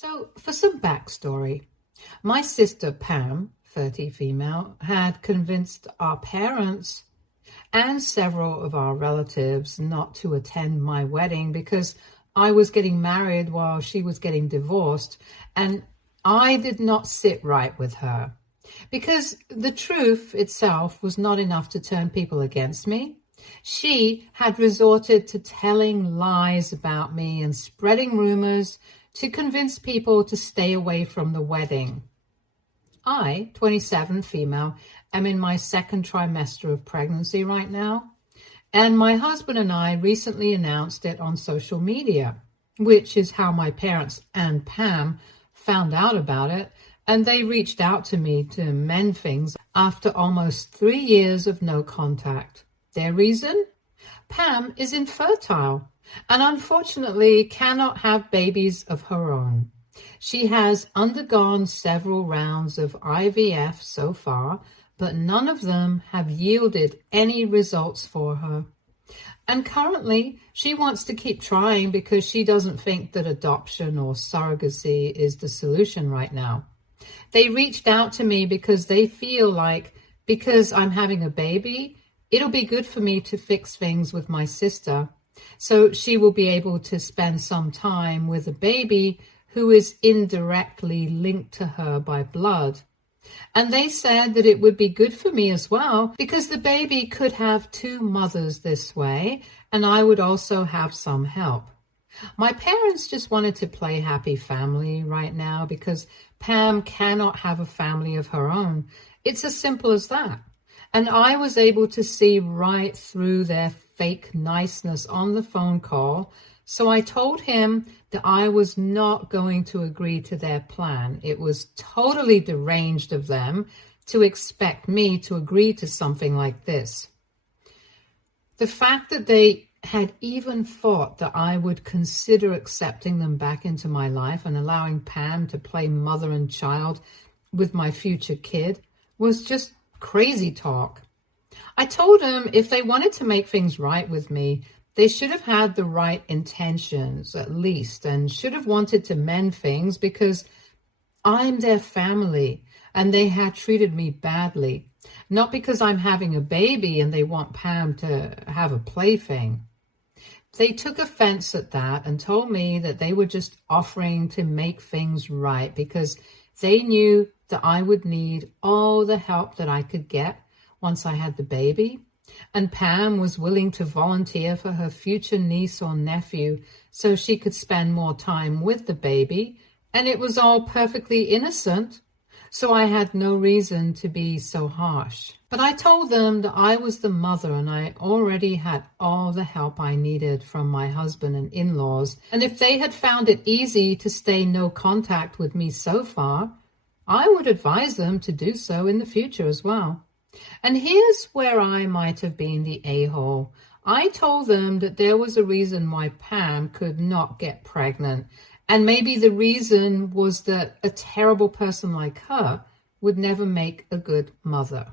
So, for some backstory, my sister Pam, 30 female, had convinced our parents and several of our relatives not to attend my wedding because I was getting married while she was getting divorced, and I did not sit right with her. Because the truth itself was not enough to turn people against me. She had resorted to telling lies about me and spreading rumors to convince people to stay away from the wedding. I, 27 female, am in my second trimester of pregnancy right now, and my husband and I recently announced it on social media, which is how my parents and Pam found out about it, and they reached out to me to mend things after almost 3 years of no contact. Their reason? Pam is infertile and unfortunately cannot have babies of her own. She has undergone several rounds of IVF so far, but none of them have yielded any results for her. And currently, she wants to keep trying because she doesn't think that adoption or surrogacy is the solution right now. They reached out to me because they feel like because I'm having a baby, it'll be good for me to fix things with my sister, so she will be able to spend some time with a baby who is indirectly linked to her by blood. And they said that it would be good for me as well because the baby could have two mothers this way, and I would also have some help. My parents just wanted to play happy family right now because Pam cannot have a family of her own. It's as simple as that. And I was able to see right through their fake niceness on the phone call. So I told him that I was not going to agree to their plan. It was totally deranged of them to expect me to agree to something like this. The fact that they had even thought that I would consider accepting them back into my life and allowing Pam to play mother and child with my future kid was just crazy talk. I told them if they wanted to make things right with me, they should have had the right intentions at least and should have wanted to mend things because I'm their family and they had treated me badly. Not because I'm having a baby and they want Pam to have a plaything. They took offense at that and told me that they were just offering to make things right because they knew that I would need all the help that I could get once I had the baby. And Pam was willing to volunteer for her future niece or nephew so she could spend more time with the baby. And it was all perfectly innocent, so I had no reason to be so harsh. But I told them that I was the mother and I already had all the help I needed from my husband and in-laws. And if they had found it easy to stay no contact with me so far, I would advise them to do so in the future as well. And here's where I might have been the a-hole. I told them that there was a reason why Pam could not get pregnant. And maybe the reason was that a terrible person like her would never make a good mother.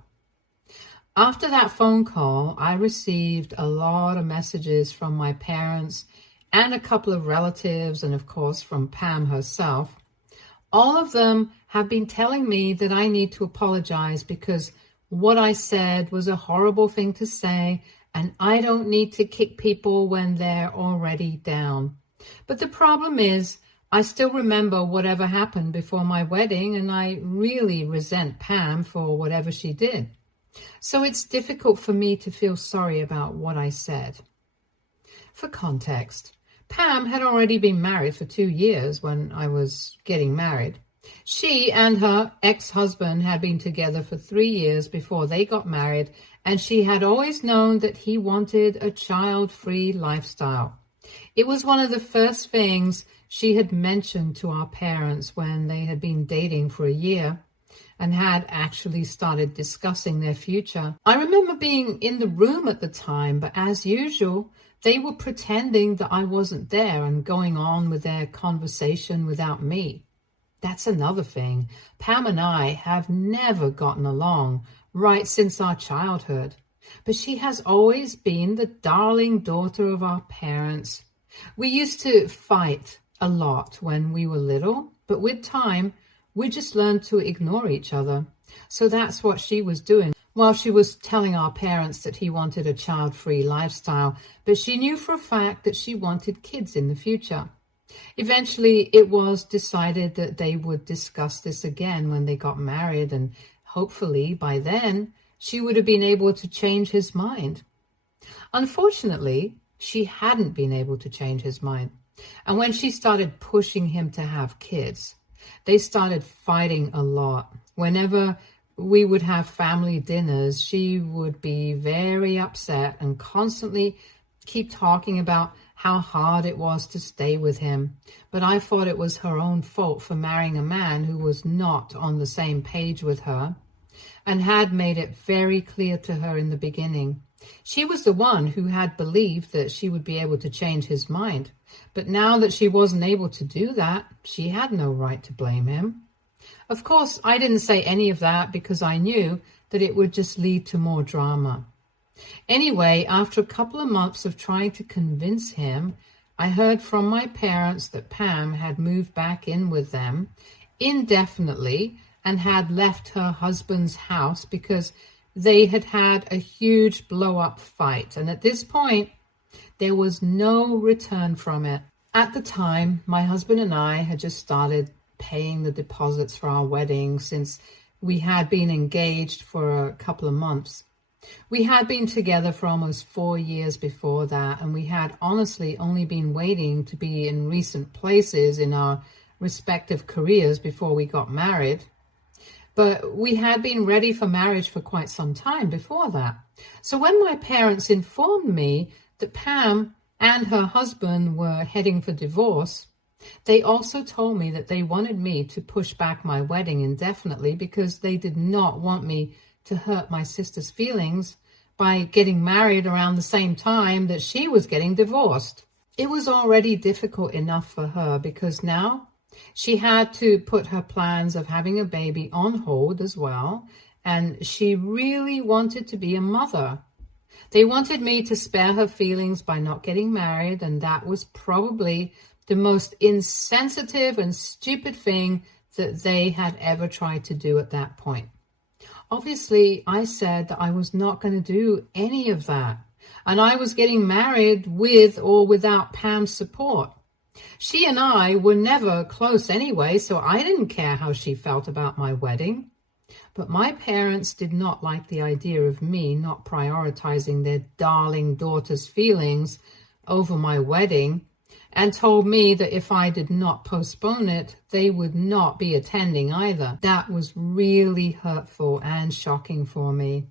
After that phone call, I received a lot of messages from my parents and a couple of relatives and, of course, from Pam herself. All of them have been telling me that I need to apologize because what I said was a horrible thing to say and I don't need to kick people when they're already down. But the problem is, I still remember whatever happened before my wedding, and I really resent Pam for whatever she did. So it's difficult for me to feel sorry about what I said. For context, Pam had already been married for 2 years when I was getting married. She and her ex-husband had been together for 3 years before they got married, and she had always known that he wanted a child-free lifestyle. It was one of the first things she had mentioned to our parents when they had been dating for a year and had actually started discussing their future. I remember being in the room at the time, but as usual, they were pretending that I wasn't there and going on with their conversation without me. That's another thing. Pam and I have never gotten along right since our childhood, but she has always been the darling daughter of our parents. We used to fight a lot when we were little, But with time, we just learned to ignore each other. So that's what she was doing while she was telling our parents that he wanted a child-free lifestyle, but she knew for a fact that she wanted kids in the future. Eventually, it was decided that they would discuss this again when they got married, and hopefully by then, she would have been able to change his mind. Unfortunately, she hadn't been able to change his mind. And when she started pushing him to have kids, they started fighting a lot. Whenever we would have family dinners, she would be very upset and constantly keep talking about how hard it was to stay with him. But I thought it was her own fault for marrying a man who was not on the same page with her and had made it very clear to her in the beginning. She was the one who had believed that she would be able to change his mind. But now that she wasn't able to do that, she had no right to blame him. Of course, I didn't say any of that because I knew that it would just lead to more drama. Anyway, after a couple of months of trying to convince him, I heard from my parents that Pam had moved back in with them indefinitely and had left her husband's house because they had had a huge blow-up fight. And at this point, there was no return from it. At the time, my husband and I had just started paying the deposits for our wedding since we had been engaged for a couple of months. We had been together for almost 4 years before that, and we had honestly only been waiting to be in recent places in our respective careers before we got married. But we had been ready for marriage for quite some time before that. So when my parents informed me that Pam and her husband were heading for divorce, they also told me that they wanted me to push back my wedding indefinitely because they did not want me to hurt my sister's feelings by getting married around the same time that she was getting divorced. It was already difficult enough for her because now she had to put her plans of having a baby on hold as well, and she really wanted to be a mother. They wanted me to spare her feelings by not getting married, and that was probably the most insensitive and stupid thing that they had ever tried to do at that point. Obviously, I said that I was not going to do any of that, and I was getting married with or without Pam's support. She and I were never close anyway, so I didn't care how she felt about my wedding. But my parents did not like the idea of me not prioritizing their darling daughter's feelings over my wedding, and told me that if I did not postpone it, they would not be attending either. That was really hurtful and shocking for me,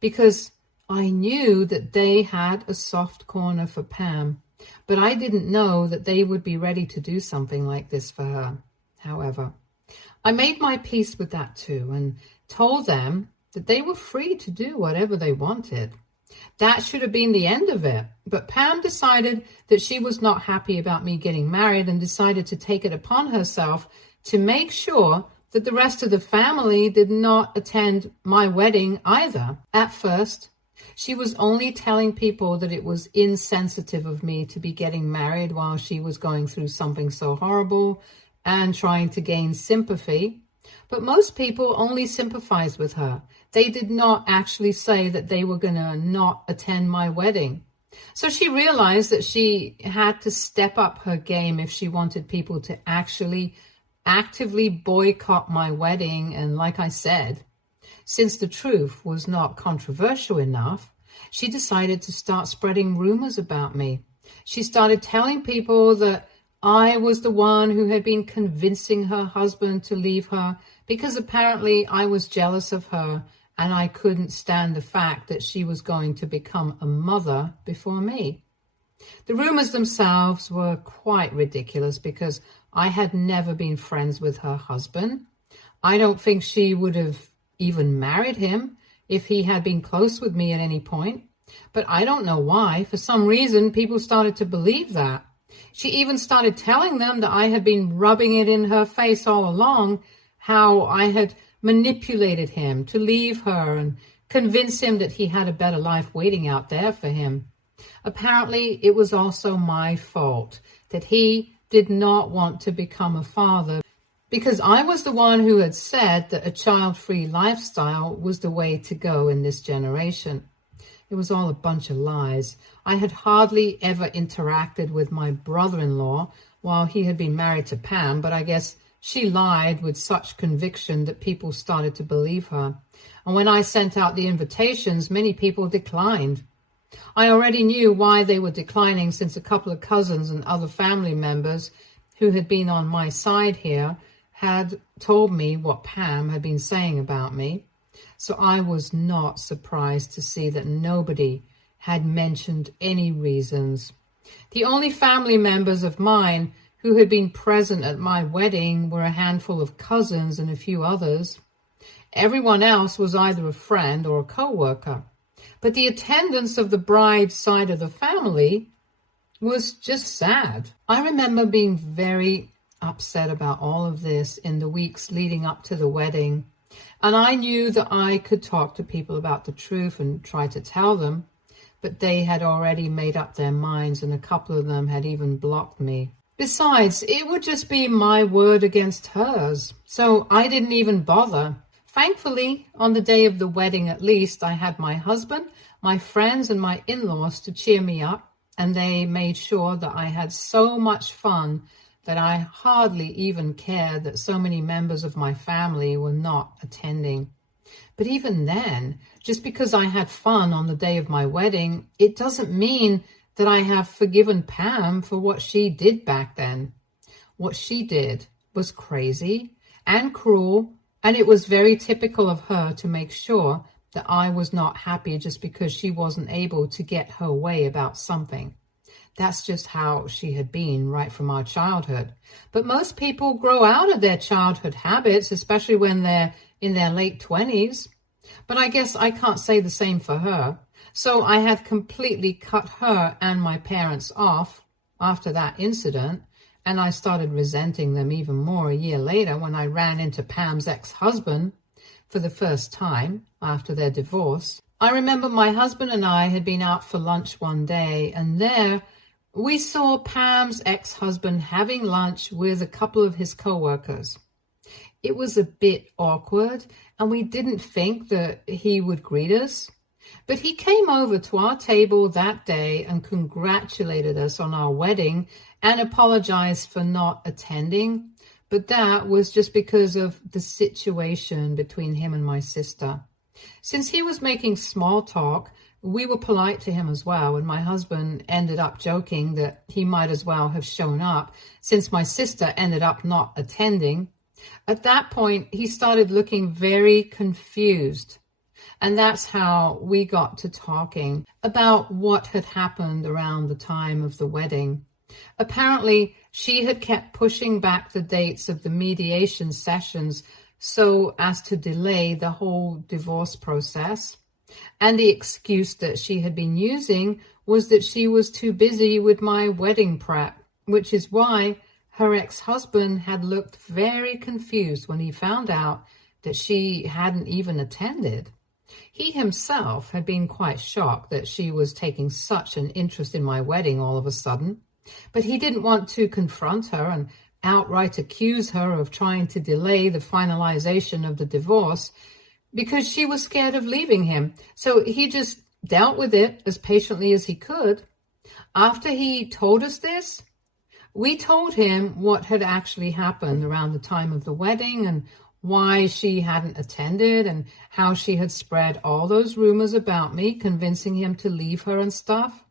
because I knew that they had a soft corner for Pam, but I didn't know that they would be ready to do something like this for her. However, I made my peace with that too and told them that they were free to do whatever they wanted. That should have been the end of it. But Pam decided that she was not happy about me getting married and decided to take it upon herself to make sure that the rest of the family did not attend my wedding either. At first, she was only telling people that it was insensitive of me to be getting married while she was going through something so horrible and trying to gain sympathy. But most people only sympathized with her. They did not actually say that they were going to not attend my wedding. So she realized that she had to step up her game if she wanted people to actually actively boycott my wedding. And like I said, since the truth was not controversial enough, she decided to start spreading rumors about me. She started telling people that I was the one who had been convincing her husband to leave her because apparently I was jealous of her and I couldn't stand the fact that she was going to become a mother before me. The rumors themselves were quite ridiculous because I had never been friends with her husband. I don't think she would have even married him if he had been close with me at any point. But I don't know why. For some reason, people started to believe that. She even started telling them that I had been rubbing it in her face all along, how I had manipulated him to leave her and convince him that he had a better life waiting out there for him. Apparently, it was also my fault that he did not want to become a father because I was the one who had said that a child-free lifestyle was the way to go in this generation. It was all a bunch of lies. I had hardly ever interacted with my brother-in-law while he had been married to Pam, but I guess she lied with such conviction that people started to believe her. And when I sent out the invitations, many people declined. I already knew why they were declining, since a couple of cousins and other family members who had been on my side here had told me what Pam had been saying about me. So I was not surprised to see that nobody had mentioned any reasons. The only family members of mine who had been present at my wedding were a handful of cousins and a few others. Everyone else was either a friend or a co-worker. But the attendance of the bride's side of the family was just sad. I remember being very upset about all of this in the weeks leading up to the wedding. And I knew that I could talk to people about the truth and try to tell them, but they had already made up their minds, and a couple of them had even blocked me. Besides, it would just be my word against hers, so I didn't even bother. Thankfully, on the day of the wedding at least, I had my husband, my friends, and my in-laws to cheer me up, and they made sure that I had so much fun that I hardly even cared that so many members of my family were not attending. But even then, just because I had fun on the day of my wedding, it doesn't mean that I have forgiven Pam for what she did back then. What she did was crazy and cruel, and it was very typical of her to make sure that I was not happy just because she wasn't able to get her way about something. That's just how she had been right from our childhood. But most people grow out of their childhood habits, especially when they're in their late 20s. But I guess I can't say the same for her. So I had completely cut her and my parents off after that incident, and I started resenting them even more a year later when I ran into Pam's ex-husband for the first time after their divorce. I remember my husband and I had been out for lunch one day, and there we saw Pam's ex-husband having lunch with a couple of his co-workers. It was a bit awkward, and we didn't think that he would greet us. But he came over to our table that day and congratulated us on our wedding and apologized for not attending. But that was just because of the situation between him and my sister. Since he was making small talk, we were polite to him as well, and my husband ended up joking that he might as well have shown up since my sister ended up not attending. At that point, he started looking very confused, and that's how we got to talking about what had happened around the time of the wedding. Apparently, she had kept pushing back the dates of the mediation sessions so as to delay the whole divorce process. And the excuse that she had been using was that she was too busy with my wedding prep, which is why her ex-husband had looked very confused when he found out that she hadn't even attended. He himself had been quite shocked that she was taking such an interest in my wedding all of a sudden, but he didn't want to confront her and outright accuse her of trying to delay the finalization of the divorce because she was scared of leaving him. So he just dealt with it as patiently as he could. After he told us this, we told him what had actually happened around the time of the wedding and why she hadn't attended and how she had spread all those rumors about me, convincing him to leave her and stuff.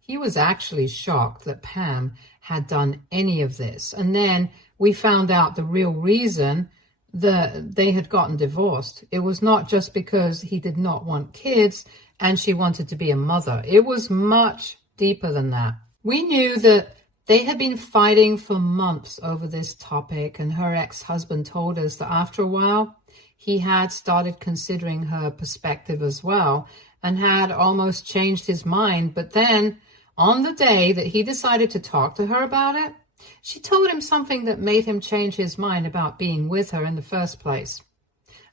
He was actually shocked that Pam had done any of this. And then we found out the real reason that they had gotten divorced. It was not just because he did not want kids and she wanted to be a mother. It was much deeper than that. We knew that they had been fighting for months over this topic, and her ex-husband told us that after a while, he had started considering her perspective as well and had almost changed his mind. But then, on the day that he decided to talk to her about it, she told him something that made him change his mind about being with her in the first place.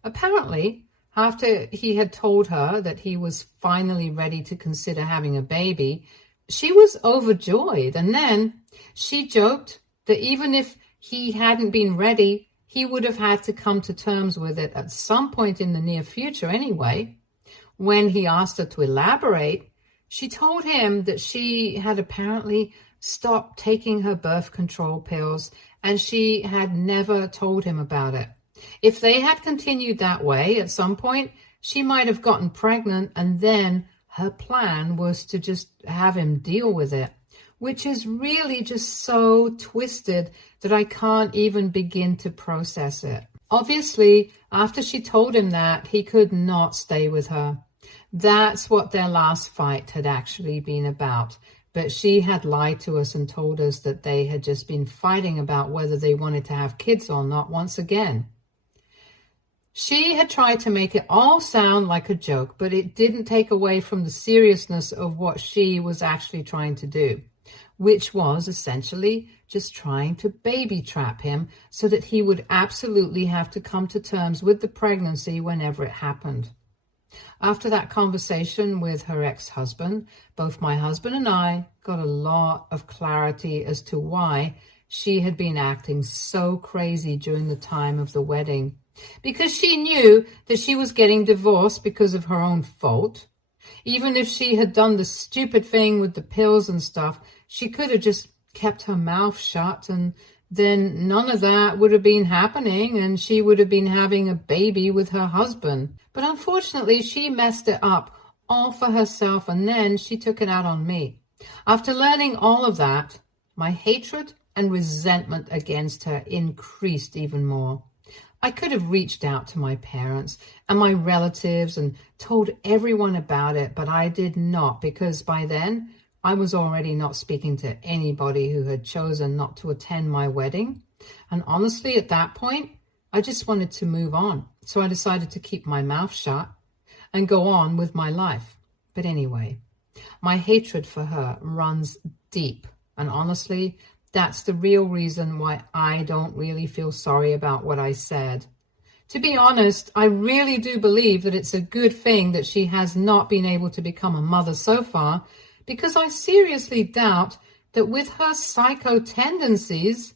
Apparently, after he had told her that he was finally ready to consider having a baby, she was overjoyed. And then she joked that even if he hadn't been ready, he would have had to come to terms with it at some point in the near future anyway. When he asked her to elaborate, she told him that she had apparently stopped taking her birth control pills and she had never told him about it. If they had continued that way, at some point, she might have gotten pregnant, and then her plan was to just have him deal with it, which is really just so twisted that I can't even begin to process it. Obviously, after she told him that, he could not stay with her. That's what their last fight had actually been about. But she had lied to us and told us that they had just been fighting about whether they wanted to have kids or not once again. She had tried to make it all sound like a joke, but it didn't take away from the seriousness of what she was actually trying to do, which was essentially just trying to baby trap him so that he would absolutely have to come to terms with the pregnancy whenever it happened. After that conversation with her ex-husband, both my husband and I got a lot of clarity as to why she had been acting so crazy during the time of the wedding. Because she knew that she was getting divorced because of her own fault. Even if she had done the stupid thing with the pills and stuff, she could have just kept her mouth shut, and then none of that would have been happening, and she would have been having a baby with her husband. But unfortunately, she messed it up all for herself, and then she took it out on me. After learning all of that, my hatred and resentment against her increased even more. I could have reached out to my parents and my relatives and told everyone about it, but I did not, because by then I was already not speaking to anybody who had chosen not to attend my wedding. And honestly, at that point, I just wanted to move on. So I decided to keep my mouth shut and go on with my life. But anyway, my hatred for her runs deep. And honestly, that's the real reason why I don't really feel sorry about what I said. To be honest, I really do believe that it's a good thing that she has not been able to become a mother so far, because I seriously doubt that with her psycho tendencies,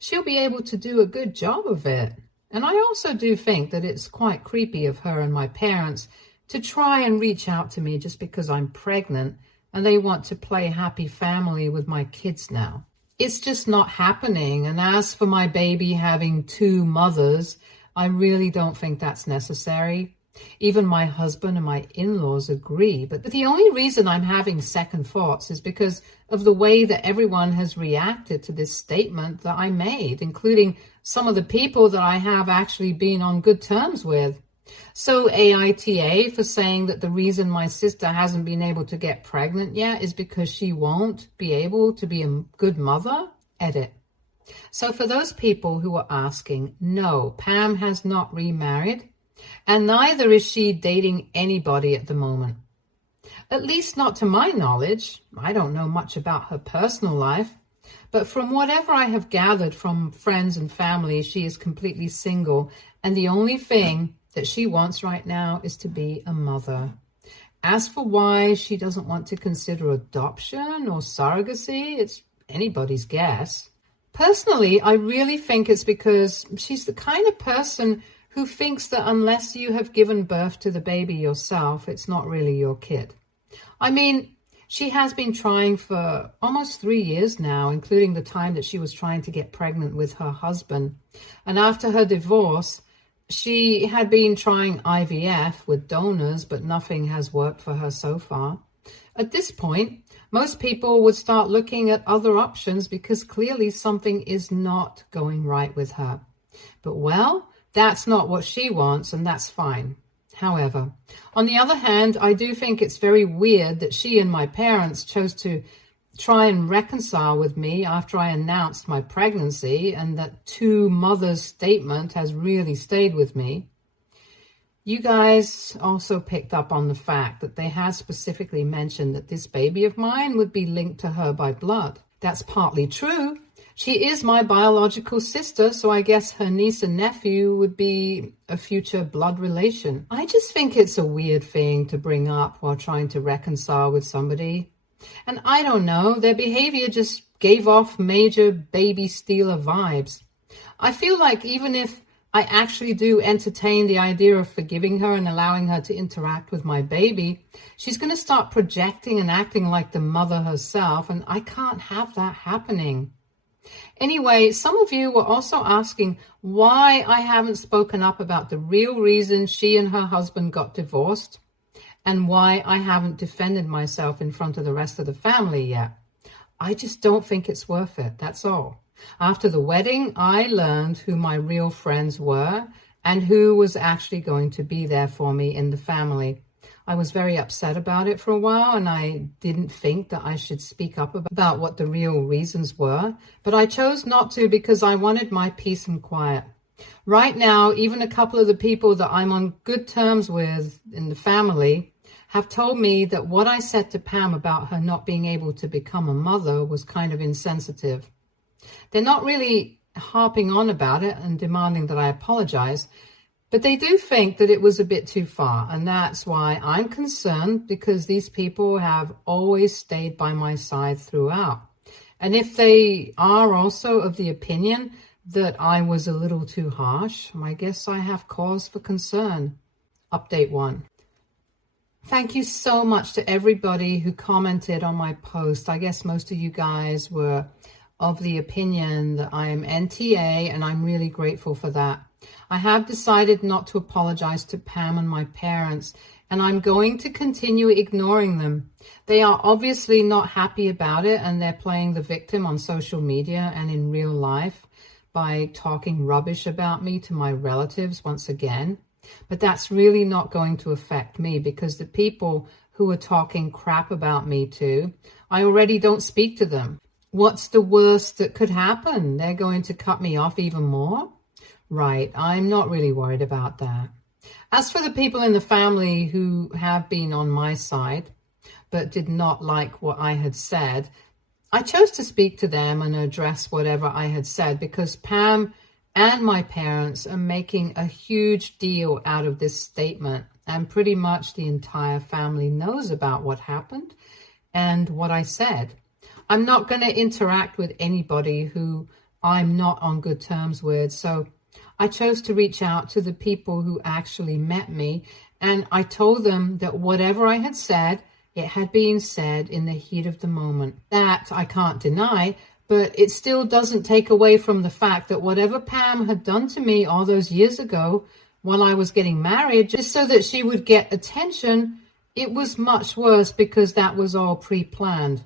she'll be able to do a good job of it. And I also do think that it's quite creepy of her and my parents to try and reach out to me just because I'm pregnant and they want to play happy family with my kids now. It's just not happening. And as for my baby having two mothers, I really don't think that's necessary. Even my husband and my in-laws agree. But the only reason I'm having second thoughts is because of the way that everyone has reacted to this statement that I made, including some of the people that I have actually been on good terms with. So AITA for saying that the reason my sister hasn't been able to get pregnant yet is because she won't be able to be a good mother? Edit. So for those people who are asking, no, Pam has not remarried, and neither is she dating anybody at the moment. At least not to my knowledge. I don't know much about her personal life, but from whatever I have gathered from friends and family, she is completely single, and the only thing that she wants right now is to be a mother. As for why she doesn't want to consider adoption or surrogacy, it's anybody's guess. Personally, I really think it's because she's the kind of person who thinks that unless you have given birth to the baby yourself, it's not really your kid. I mean, she has been trying for almost 3 years now, including the time that she was trying to get pregnant with her husband. And after her divorce, she had been trying IVF with donors, but nothing has worked for her so far. At this point, most people would start looking at other options because clearly something is not going right with her. But well, that's not what she wants, and that's fine. However, on the other hand, I do think it's very weird that she and my parents chose to try and reconcile with me after I announced my pregnancy, and that two mothers statement has really stayed with me. You guys also picked up on the fact that they had specifically mentioned that this baby of mine would be linked to her by blood. That's partly true. She is my biological sister, so I guess her niece and nephew would be a future blood relation. I just think it's a weird thing to bring up while trying to reconcile with somebody. And I don't know, their behavior just gave off major baby stealer vibes. I feel like even if I actually do entertain the idea of forgiving her and allowing her to interact with my baby, she's going to start projecting and acting like the mother herself, and I can't have that happening. Anyway, some of you were also asking why I haven't spoken up about the real reason she and her husband got divorced and why I haven't defended myself in front of the rest of the family yet. I just don't think it's worth it, that's all. After the wedding, I learned who my real friends were and who was actually going to be there for me in the family. I was very upset about it for a while, and I didn't think that I should speak up about what the real reasons were, but I chose not to because I wanted my peace and quiet. Right now, even a couple of the people that I'm on good terms with in the family have told me that what I said to Pam about her not being able to become a mother was kind of insensitive. They're not really harping on about it and demanding that I apologize, but they do think that it was a bit too far, and that's why I'm concerned, because these people have always stayed by my side throughout. And if they are also of the opinion that I was a little too harsh, I guess I have cause for concern. Update 1. Thank you so much to everybody who commented on my post. I guess most of you guys were of the opinion that I am NTA, and I'm really grateful for that. I have decided not to apologize to Pam and my parents, and I'm going to continue ignoring them. They are obviously not happy about it, and they're playing the victim on social media and in real life by talking rubbish about me to my relatives once again. But that's really not going to affect me, because the people who are talking crap about me too, I already don't speak to them. What's the worst that could happen? They're going to cut me off even more? Right, I'm not really worried about that. As for the people in the family who have been on my side but did not like what I had said, I chose to speak to them and address whatever I had said because Pam and my parents are making a huge deal out of this statement, and pretty much the entire family knows about what happened and what I said. I'm not going to interact with anybody who I'm not on good terms with, so I chose to reach out to the people who actually met me, and I told them that whatever I had said, it had been said in the heat of the moment. That I can't deny, but it still doesn't take away from the fact that whatever Pam had done to me all those years ago while I was getting married, just so that she would get attention, it was much worse because that was all pre-planned.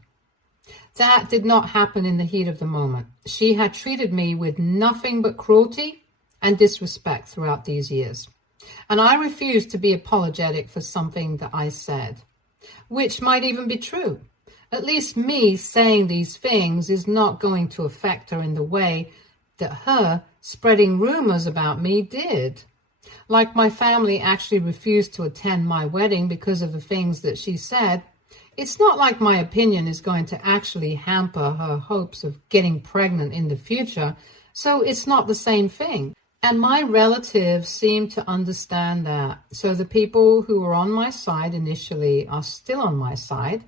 That did not happen in the heat of the moment. She had treated me with nothing but cruelty and disrespect throughout these years. And I refused to be apologetic for something that I said, which might even be true. At least me saying these things is not going to affect her in the way that her spreading rumors about me did. Like my family actually refused to attend my wedding because of the things that she said, it's not like my opinion is going to actually hamper her hopes of getting pregnant in the future, so it's not the same thing. And my relatives seem to understand that. So the people who were on my side initially are still on my side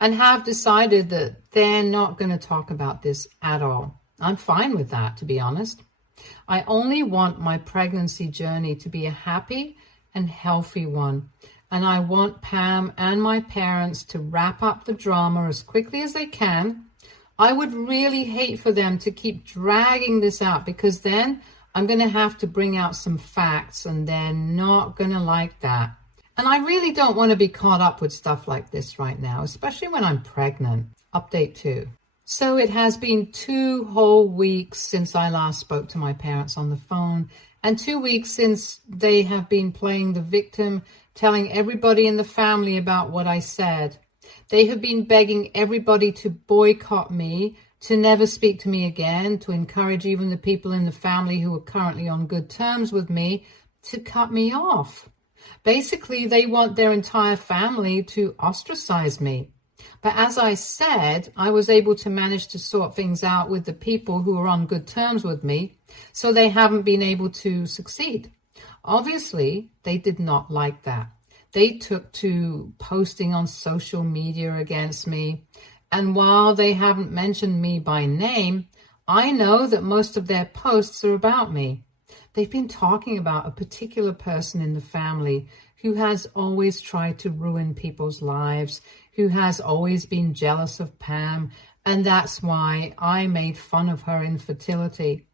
and have decided that they're not going to talk about this at all. I'm fine with that, to be honest. I only want my pregnancy journey to be a happy and healthy one. And I want Pam and my parents to wrap up the drama as quickly as they can. I would really hate for them to keep dragging this out, because then I'm going to have to bring out some facts and they're not going to like that. And I really don't want to be caught up with stuff like this right now, especially when I'm pregnant. Update 2. So it has been 2 whole weeks since I last spoke to my parents on the phone, and 2 weeks since they have been playing the victim, telling everybody in the family about what I said. They have been begging everybody to boycott me, to never speak to me again, to encourage even the people in the family who are currently on good terms with me to cut me off. Basically, they want their entire family to ostracize me. But as I said, I was able to manage to sort things out with the people who are on good terms with me, so they haven't been able to succeed. Obviously, they did not like that. They took to posting on social media against me. And while they haven't mentioned me by name, I know that most of their posts are about me. They've been talking about a particular person in the family who has always tried to ruin people's lives, who has always been jealous of Pam, and that's why I made fun of her infertility.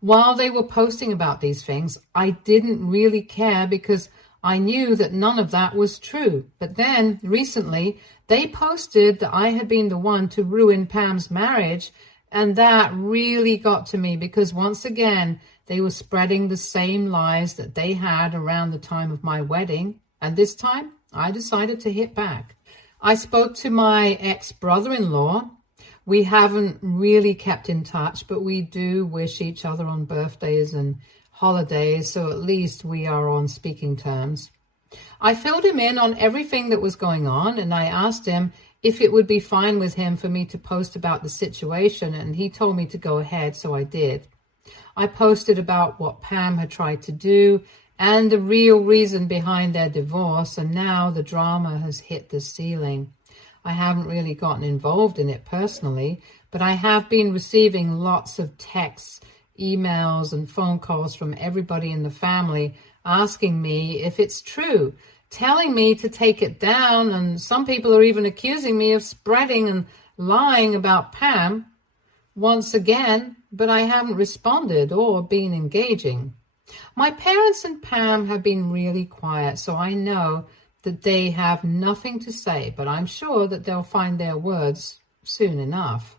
While they were posting about these things, I didn't really care because I knew that none of that was true. But then, recently, they posted that I had been the one to ruin Pam's marriage, and that really got to me because once again, they were spreading the same lies that they had around the time of my wedding. And this time, I decided to hit back. I spoke to my ex-brother-in-law. We haven't really kept in touch, but we do wish each other on birthdays and holidays, so at least we are on speaking terms. I filled him in on everything that was going on, and I asked him if it would be fine with him for me to post about the situation, and he told me to go ahead, so I did. I posted about what Pam had tried to do and the real reason behind their divorce, and now the drama has hit the ceiling. I haven't really gotten involved in it personally, but I have been receiving lots of texts, emails, and phone calls from everybody in the family asking me if it's true, telling me to take it down, and some people are even accusing me of spreading and lying about Pam once again, but I haven't responded or been engaging. My parents and Pam have been really quiet, so I know that they have nothing to say, but I'm sure that they'll find their words soon enough.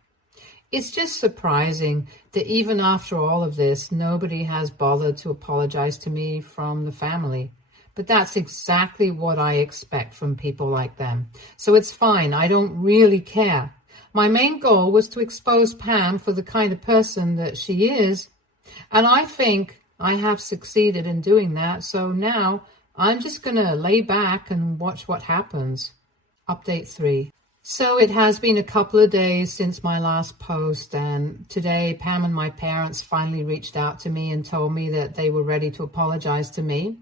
It's just surprising that even after all of this, nobody has bothered to apologize to me from the family. But that's exactly what I expect from people like them. So it's fine. I don't really care. My main goal was to expose Pam for the kind of person that she is, and I think I have succeeded in doing that. So now I'm just going to lay back and watch what happens. Update 3. So it has been a couple of days since my last post, and today Pam and my parents finally reached out to me and told me that they were ready to apologize to me,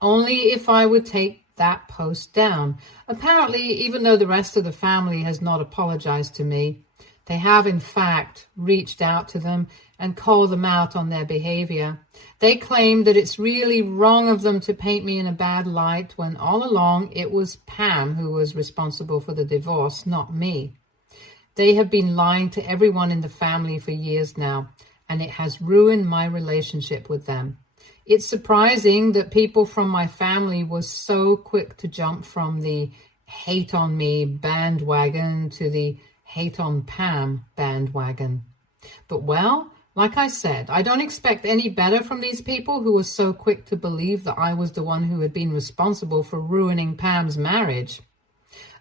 only if I would take that post down. Apparently, even though the rest of the family has not apologized to me, they have in fact reached out to them and called them out on their behavior. They claim that it's really wrong of them to paint me in a bad light when all along it was Pam who was responsible for the divorce, not me. They have been lying to everyone in the family for years now, and it has ruined my relationship with them. It's surprising that people from my family were so quick to jump from the hate on me bandwagon to the hate on Pam bandwagon. But well, like I said, I don't expect any better from these people who were so quick to believe that I was the one who had been responsible for ruining Pam's marriage.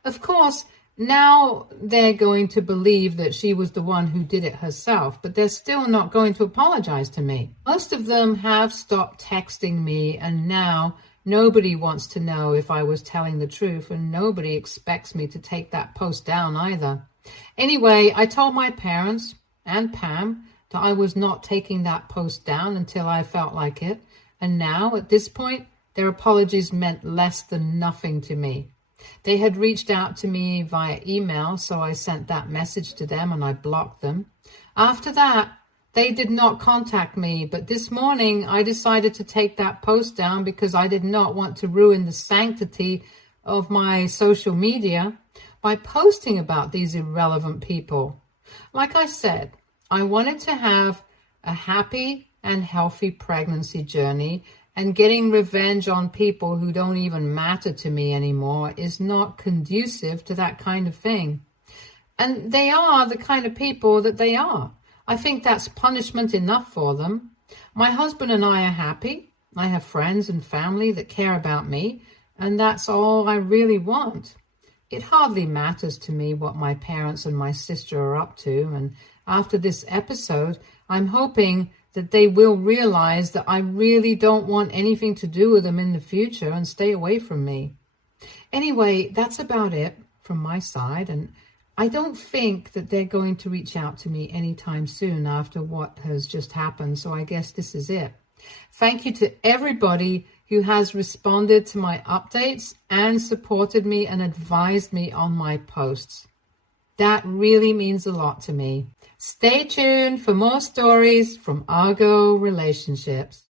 Of course, now they're going to believe that she was the one who did it herself, but they're still not going to apologize to me. Most of them have stopped texting me, and now nobody wants to know if I was telling the truth, and nobody expects me to take that post down either. Anyway, I told my parents and Pam that I was not taking that post down until I felt like it, and now, at this point, their apologies meant less than nothing to me. They had reached out to me via email, so I sent that message to them and I blocked them. After that, they did not contact me, but this morning I decided to take that post down because I did not want to ruin the sanctity of my social media by posting about these irrelevant people. Like I said, I wanted to have a happy and healthy pregnancy journey, and getting revenge on people who don't even matter to me anymore is not conducive to that kind of thing. And they are the kind of people that they are. I think that's punishment enough for them. My husband and I are happy. I have friends and family that care about me, and that's all I really want. It hardly matters to me what my parents and my sister are up to, and after this episode, I'm hoping that they will realize that I really don't want anything to do with them in the future and stay away from me. Anyway, that's about it from my side, and I don't think that they're going to reach out to me anytime soon after what has just happened, so I guess this is it. Thank you to everybody who has responded to my updates and supported me and advised me on my posts. That really means a lot to me. Stay tuned for more stories from Argo Relationships.